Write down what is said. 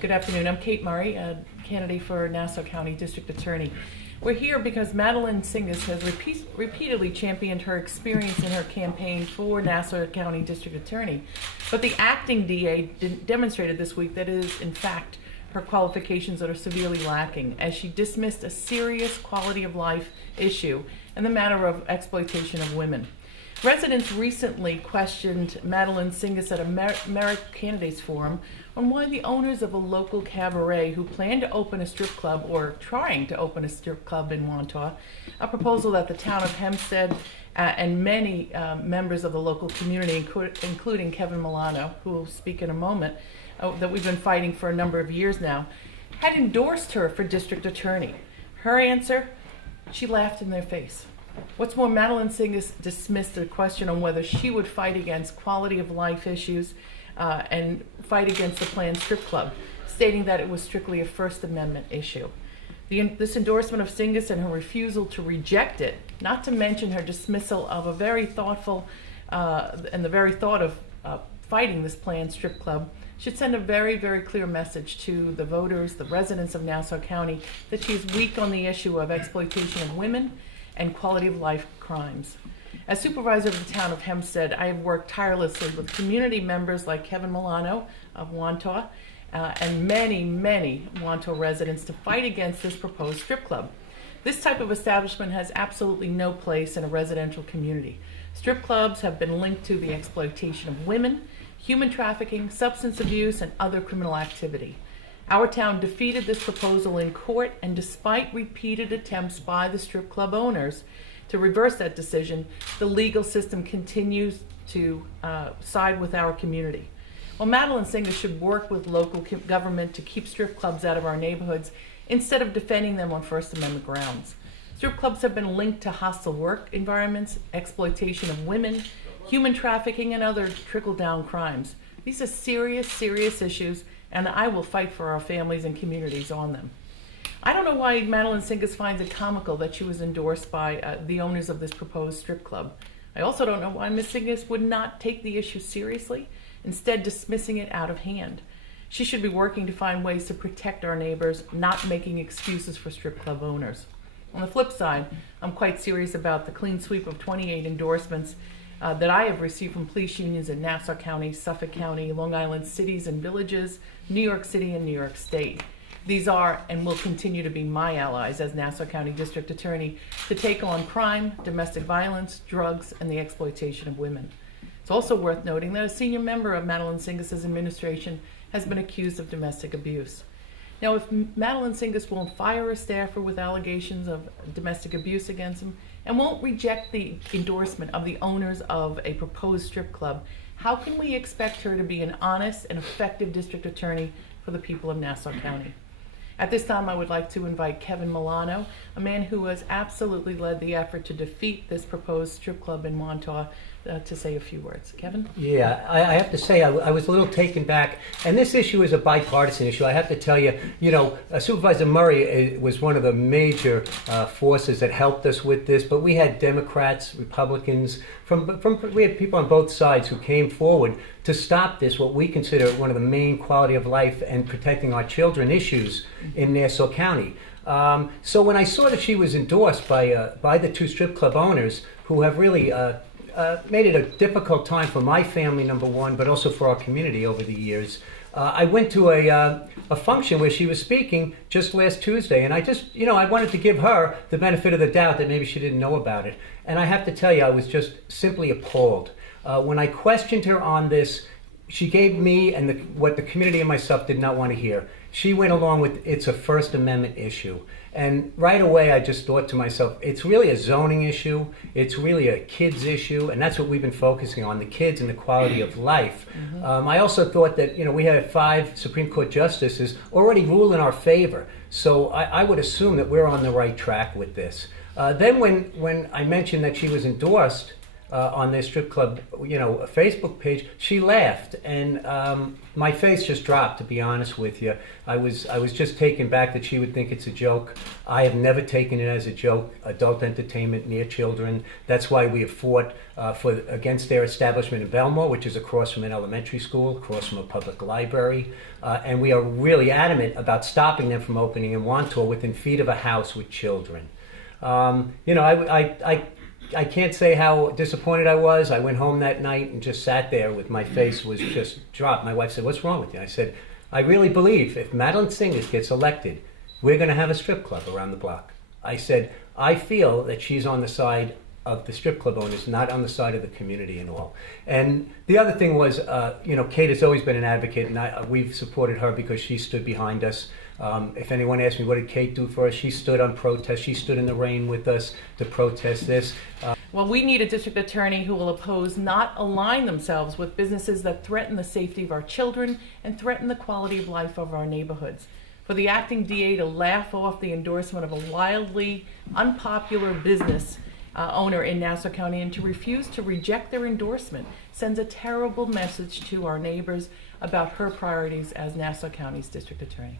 Good afternoon. I'm Kate Murray, a candidate for Nassau County District Attorney. We're here because Madeline Singas has repeatedly championed her experience in her campaign for Nassau County District Attorney. But the acting DA demonstrated this week that it is, in fact, her qualifications that are severely lacking, as she dismissed a serious quality of life issue in the matter of exploitation of women. Residents recently questioned Madeline Singas at a Merit Candidates Forum on why the owners of a local cabaret who plan to open a strip club, or trying to open a strip club in Wantagh, a proposal that the town of Hempstead and many members of the local community, including Kevin Milano, who will speak in a moment, that we've been fighting for a number of years now, had endorsed her for district attorney. Her answer, she laughed in their face. What's more, Madeline Singas dismissed the question on whether she would fight against quality of life issues and fight against the planned strip club, stating that it was strictly a First Amendment issue. This endorsement of Singas and her refusal to reject it, not to mention her dismissal of a very thoughtful and the very thought of fighting this planned strip club, should send a very, very clear message to the voters, the residents of Nassau County, that she is weak on the issue of exploitation of women and quality of life crimes. As supervisor of the town of Hempstead, I have worked tirelessly with community members like Kevin Milano of Wantagh and many, many Wantagh residents to fight against this proposed strip club. This type of establishment has absolutely no place in a residential community. Strip clubs have been linked to the exploitation of women, human trafficking, substance abuse, and other criminal activity. Our town defeated this proposal in court, and despite repeated attempts by the strip club owners to reverse that decision, the legal system continues to side with our community. Well, Madeline Singas should work with local government to keep strip clubs out of our neighborhoods instead of defending them on First Amendment grounds. Strip clubs have been linked to hostile work environments, exploitation of women, human trafficking, and other trickle-down crimes. These are serious, serious issues, and I will fight for our families and communities on them. I don't know why Madeline Singas finds it comical that she was endorsed by the owners of this proposed strip club. I also don't know why Ms. Singas would not take the issue seriously, instead dismissing it out of hand. She should be working to find ways to protect our neighbors, not making excuses for strip club owners. On the flip side, I'm quite serious about the clean sweep of 28 endorsements that I have received from police unions in Nassau County, Suffolk County, Long Island cities and villages, New York City, and New York State. These are and will continue to be my allies as Nassau County District Attorney to take on crime, domestic violence, drugs, and the exploitation of women. It's also worth noting that a senior member of Madeline Singas' administration has been accused of domestic abuse. Now, if Madeline Singas won't fire a staffer with allegations of domestic abuse against him and won't reject the endorsement of the owners of a proposed strip club, how can we expect her to be an honest and effective district attorney for the people of Nassau County? At this time, I would like to invite Kevin Milano, a man who has absolutely led the effort to defeat this proposed strip club in Wantagh, to say a few words. Kevin? Yeah, I have to say I was a little taken back, and this issue is a bipartisan issue. I have to tell you, Supervisor Murray was one of the major forces that helped us with this, but we had Democrats, Republicans, we had people on both sides who came forward to stop this, what we consider one of the main quality of life and protecting our children issues in Nassau County. So when I saw that she was endorsed by the two strip club owners who have really made it a difficult time for my family, number one, but also for our community over the years. I went to a function where she was speaking just last Tuesday, and I wanted to give her the benefit of the doubt that maybe she didn't know about it. And I have to tell you, I was just simply appalled. When I questioned her on this, she gave me and what the community and myself did not want to hear. She went along with it's a First Amendment issue. And right away, I just thought to myself, it's really a zoning issue. It's really a kids issue. And that's what we've been focusing on, the kids and the quality of life. Mm-hmm. I also thought that, we had 5 Supreme Court justices already rule in our favor. So I would assume that we're on the right track with this. Then when I mentioned that she was endorsed on their strip club, a Facebook page, she laughed, and my face just dropped. To be honest with you, I was just taken back that she would think it's a joke. I have never taken it as a joke. Adult entertainment near children. That's why we have fought against their establishment in Belmore, which is across from an elementary school, across from a public library, and we are really adamant about stopping them from opening in Wantor within feet of a house with children. I can't say how disappointed I was. I went home that night and just sat there with my face was just dropped. My wife said, "What's wrong with you?" I said, "I really believe if Madeline Singas gets elected, we're going to have a strip club around the block." I said, "I feel that she's on the side of the strip club owners, not on the side of the community and all." And the other thing was, Kate has always been an advocate, and we've supported her because she stood behind us. If anyone asks me, what did Kate do for us? She stood on protest. She stood in the rain with us to protest this. Well, we need a district attorney who will oppose, not align themselves with businesses that threaten the safety of our children and threaten the quality of life of our neighborhoods. For the acting DA to laugh off the endorsement of a wildly unpopular business owner in Nassau County and to refuse to reject their endorsement sends a terrible message to our neighbors about her priorities as Nassau County's district attorney.